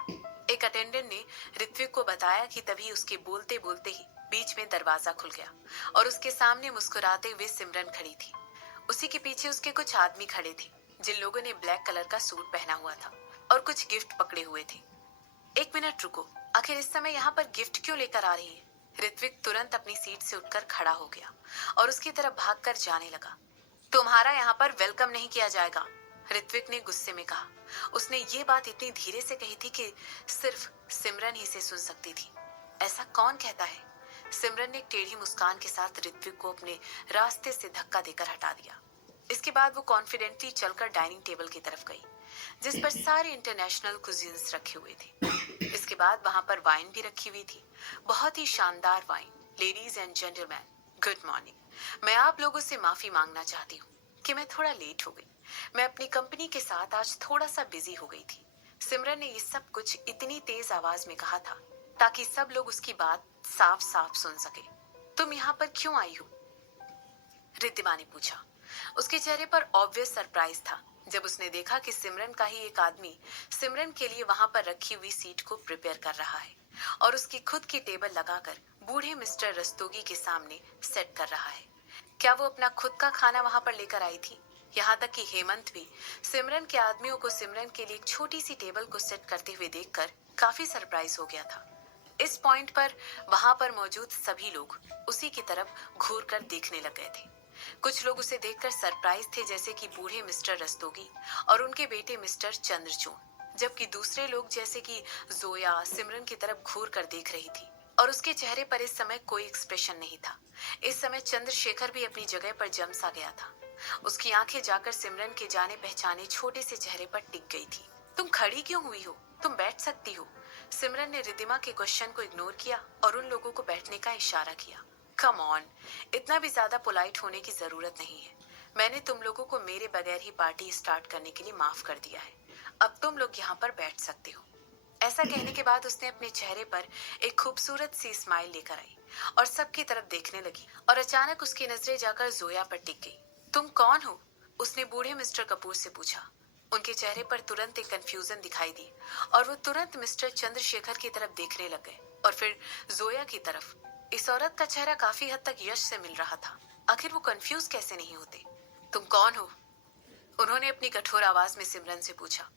एक अटेंडेंट ने ऋत्विक को बताया कि तभी उसके बोलते बोलते ही बीच में दरवाजा खुल गया और उसके सामने मुस्कुराते हुए सिमरन खड़ी थी। उसी के पीछे उसके कुछ आदमी खड़े थे, जिन लोगों ने ब्लैक कलर का सूट पहना हुआ था और कुछ गिफ्ट पकड़े हुए थे। एक मिनट रुको, आखिर इस समय यहाँ पर गिफ्ट क्यों लेकर आ रही है? ऋत्विक तुरंत अपनी सीट से उठकर खड़ा हो गया और उसकी तरफ भागकर जाने लगा। तुम्हारा यहाँ पर वेलकम नहीं किया जाएगा, ऋत्विक ने गुस्से में कहा। उसने ये बात इतनी धीरे से कही थी कि सिर्फ सिमरन ही से सुन सकती थी। ऐसा कौन कहता है? सिमरन ने एक टेढ़ी मुस्कान के साथ ऋत्विक को अपने रास्ते से धक्का देकर हटा दिया। इसके बाद वो कॉन्फिडेंटली चलकर डाइनिंग टेबल की तरफ गई, जिस पर सारे इंटरनेशनल कुजीन्स रखे हुए थे। इसके बाद वहां पर वाइन भी रखी हुई थी, बहुत ही शानदार wine. Ladies and gentleman, good morning. मैं आप लोगों से माफी मांगना चाहती हूँ कि मैं थोड़ा लेट हो गई। मैं अपनी कंपनी के साथ आज थोड़ा सा बिजी हो गई थी। सिमरन ने ये सब कुछ इतनी तेज आवाज में कहा था ताकि सब लोग उसकी बात साफ साफ सुन सके। तुम यहाँ पर क्यों आई हो? रिद्धिमा ने पूछा। उसके चेहरे पर ऑब्वियस सरप्राइज था जब उसने देखा कि सिमरन का ही एक आदमी सिमरन के लिए वहां पर रखी हुई सीट को प्रिपेयर कर रहा है और उसकी खुद की टेबल लगाकर बूढ़े मिस्टर रस्तोगी के सामने सेट कर रहा है। क्या वो अपना खुद का खाना वहां पर लेकर आई थी? यहाँ तक कि हेमंत भी सिमरन के आदमियों को सिमरन के लिए एक छोटी सी टेबल को सेट करते हुए देखकर काफी सरप्राइज हो गया था। इस पॉइंट पर वहां पर मौजूद सभी लोग उसी की तरफ घूर कर देखने लग गए थे। कुछ लोग उसे देखकर सरप्राइज थे, जैसे कि बूढ़े मिस्टर रस्तोगी और उनके बेटे मिस्टर चंद्रचूड़, जबकि दूसरे लोग जैसे कि जोया सिमरन की तरफ घूर कर देख रही थी और उसके चेहरे पर इस समय कोई एक्सप्रेशन नहीं था। इस समय चंद्रशेखर भी अपनी जगह पर जम सा गया था। उसकी आंखें जाकर सिमरन के जाने पहचाने छोटे से चेहरे पर टिक गई थी। तुम खड़ी क्यों हुई हो? तुम बैठ सकती हो। सिमरन ने रिद्धिमा के क्वेश्चन को इग्नोर किया और उन लोगों को बैठने का इशारा किया। कम ऑन, इतना भी ज्यादा पोलाइट होने की जरूरत नहीं है। मैंने तुम लोगों को मेरे बगैर ही पार्टी स्टार्ट करने के लिए माफ कर दिया है। अब तुम लोग यहाँ पर बैठ सकते हो। ऐसा कहने के बाद उसने अपने चेहरे पर एक खूबसूरत सी स्माइल लेकर आई और सबकी तरफ देखने लगी और अचानक उसकी नजरें जाकर जोया पर टिक गई। तुम कौन हो? उसने बूढ़े मिस्टर कपूर से पूछा। उनके चेहरे पर तुरंत एक कंफ्यूजन दिखाई दी और वो तुरंत मिस्टर चंद्रशेखर की तरफ देखने लग गए और फिर जोया की तरफ। इस औरत का चेहरा काफी हद तक यश से मिल रहा था। आखिर वो कंफ्यूज कैसे नहीं होते? तुम कौन हो? उन्होंने अपनी कठोर आवाज में सिमरन से पूछा।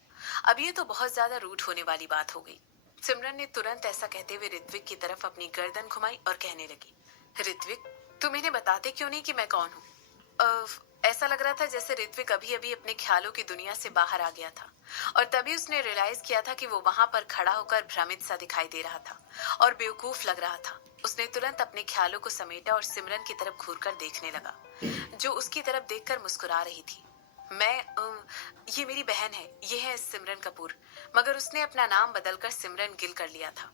अब ये तो बहुत ज्यादा रूड होने वाली बात हो गई। सिमरन ने तुरंत ऐसा कहते हुए ऋत्विक की तरफ अपनी गर्दन घुमाई और कहने लगी, ऋत्विक, तुम इन्हें बताते क्यों नहीं कि मैं कौन हूँ? ऐसा लग रहा था जैसे ऋत्विक अभी अभी अपने ख्यालों की दुनिया से बाहर आ गया था और तभी उसने रियलाइज किया था कि वो वहां पर खड़ा होकर भ्रमित सा दिखाई दे रहा था और बेवकूफ लग रहा था। उसने तुरंत अपने ख्यालों को समेटा और सिमरन की तरफ घूरकर देखने लगा, जो उसकी तरफ देखकर मुस्कुरा रही थी। ये मेरी बहन है, ये है सिमरन कपूर। मगर उसने अपना नाम बदलकर सिमरन गिल कर लिया था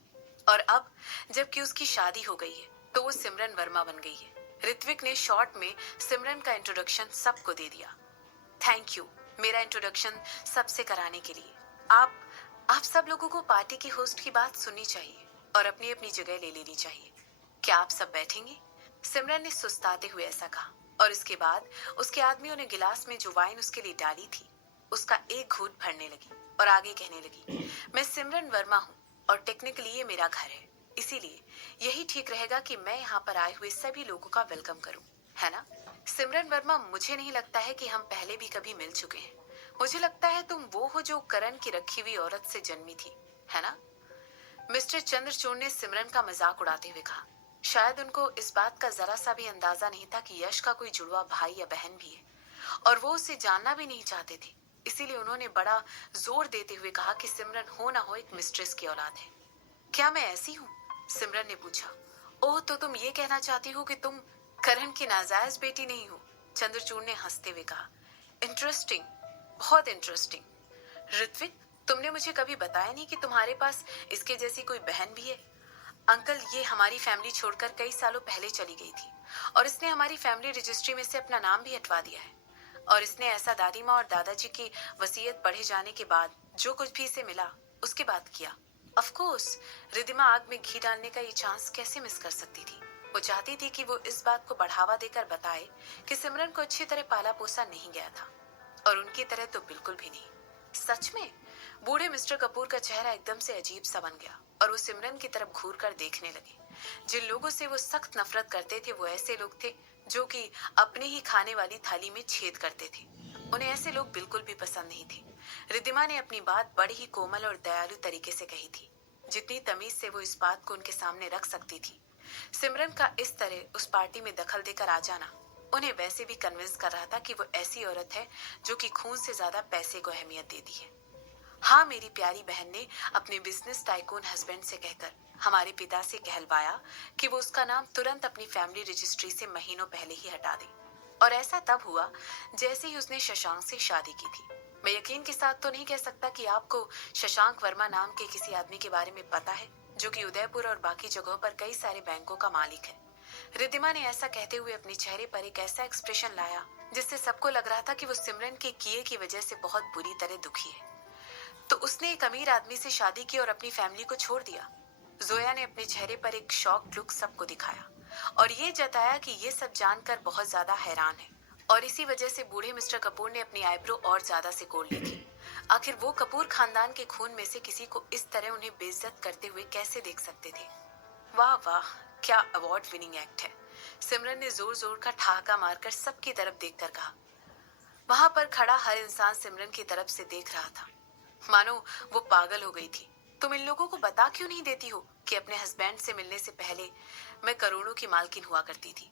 और अब जबकि उसकी शादी हो गई है तो वो सिमरन वर्मा बन गई है। ऋत्विक ने शॉर्ट में सिमरन का इंट्रोडक्शन सबको दे दिया। थैंक यू मेरा इंट्रोडक्शन सबसे कराने के लिए। आप सब लोगों को पार्टी की होस्ट की बात सुननी चाहिए और अपनी अपनी जगह ले लेनी चाहिए। क्या आप सब बैठेंगे? सिमरन ने सुस्ताते हुए ऐसा कहा और इसके बाद उसके आदमियों ने गिलास में जो वाइन उसके लिए डाली थी उसका एक घूंट भरने लगी और आगे कहने लगी, मैं सिमरन वर्मा हूँ और टेक्निकली ये मेरा घर है, इसीलिए यही ठीक रहेगा कि मैं यहाँ पर आए हुए सभी लोगों का वेलकम करूँ, है ना? सिमरन वर्मा, मुझे नहीं लगता है कि हम पहले भी कभी मिल चुके हैं। मुझे लगता है तुम वो हो जो करण की रखी हुई औरत से जन्मी थी, है ना? मिस्टर चंद्रचूड़ ने सिमरन का मजाक उड़ाते हुए कहा। शायद उनको इस बात का जरा सा भी अंदाजा नहीं था कि यश का कोई जुड़वा भाई या बहन भी है, और वो उसे जानना भी नहीं चाहते थे। इसीलिए उन्होंने बड़ा जोर देते हुए कहा कि सिमरन हो ना हो एक मिस्ट्रेस की औलाद है। क्या मैं ऐसी हूँ? सिमरन ने पूछा। ओह, तो तुम ये कहना चाहती हो कि तुम करण की नाजायज बेटी नहीं हो? चंद्रचूड़ ने हंसते हुए कहा। इंटरेस्टिंग, बहुत इंटरेस्टिंग। ऋत्विक, तुमने मुझे कभी बताया नहीं कि तुम्हारे पास इसके जैसी कोई बहन भी है। अंकल, ये हमारी फैमिली छोड़कर कई सालों पहले चली गई थी, और इसने हमारी फैमिली रजिस्ट्री में से अपना नाम भी हटवा दिया है। और इसने ऐसा दादी माँ और दादाजी की वसीयत पढ़े जाने के बाद जो कुछ भी इसे मिला उसके बाद किया। ऑफ कोर्स, रिद्धिमा आग में घी डालने का ये चांस कैसे मिस कर सकती थी? वो चाहती थी कि वो इस बात को बढ़ावा देकर बताए कि सिमरन को अच्छी तरह पाला पोसा नहीं गया था, और उनकी तरह तो बिल्कुल भी नहीं। सच में? बूढ़े मिस्टर कपूर का चेहरा एकदम से अजीब सा बन गया और वो सिमरन की तरफ घूर कर देखने लगे। जिन लोगों से वो सख्त नफरत करते थे वो ऐसे लोग थे जो कि अपने ही खाने वाली थाली में छेद करते थे। उन्हें ऐसे लोग बिल्कुल भी पसंद नहीं थे। रिद्धिमा ने अपनी बात बड़ी ही कोमल और दयालु तरीके से कही थी, जितनी तमीज से वो इस बात को उनके सामने रख सकती थी। सिमरन का इस तरह उस पार्टी में दखल देकर आ जाना उन्हें वैसे भी कन्विंस कर रहा था कि वो ऐसी औरत है जो कि खून से ज्यादा पैसे को अहमियत देती है। हाँ, मेरी प्यारी बहन ने अपने बिजनेस टाइकून हस्बैंड से कहकर हमारे पिता से कहलवाया कि वो उसका नाम तुरंत अपनी फैमिली रजिस्ट्री से महीनों पहले ही हटा दे। और ऐसा तब हुआ जैसे ही उसने शशांक से शादी की थी। मैं यकीन के साथ तो नहीं कह सकता कि आपको शशांक वर्मा नाम के किसी आदमी के बारे में पता है जो कि उदयपुर और बाकी जगहों पर कई सारे बैंकों का मालिक है। रिद्धिमा ने ऐसा कहते हुए अपने चेहरे पर एक ऐसा एक्सप्रेशन लाया जिससे सबको लग रहा था कि वो सिमरन के किए की वजह से बहुत बुरी तरह दुखी है। तो उसने एक अमीर आदमी से शादी की और अपनी फैमिली को छोड़ दिया। जोया ने अपने चेहरे पर एक शॉक लुक सबको दिखाया और ये जताया कि ये सब जानकर बहुत ज्यादा हैरान है, और इसी वजह से बूढ़े मिस्टर कपूर ने अपनी आईब्रो और ज्यादा से कोड़ ली थी। आखिर वो कपूर खानदान के खून में से किसी को इस तरह उन्हें बेइज्जत करते हुए कैसे देख सकते थे? वाह वाह, क्या अवार्ड विनिंग एक्ट है। सिमरन ने जोर जोर का ठहाका मारकर सबकी तरफ देखकर कहा। वहां पर खड़ा हर इंसान सिमरन की तरफ से देख रहा था, मानो वो पागल हो गई थी। तुम इन लोगों को बता क्यों नहीं देती हो कि अपने हस्बैंड से मिलने से पहले मैं करोड़ों की मालकिन हुआ करती थी?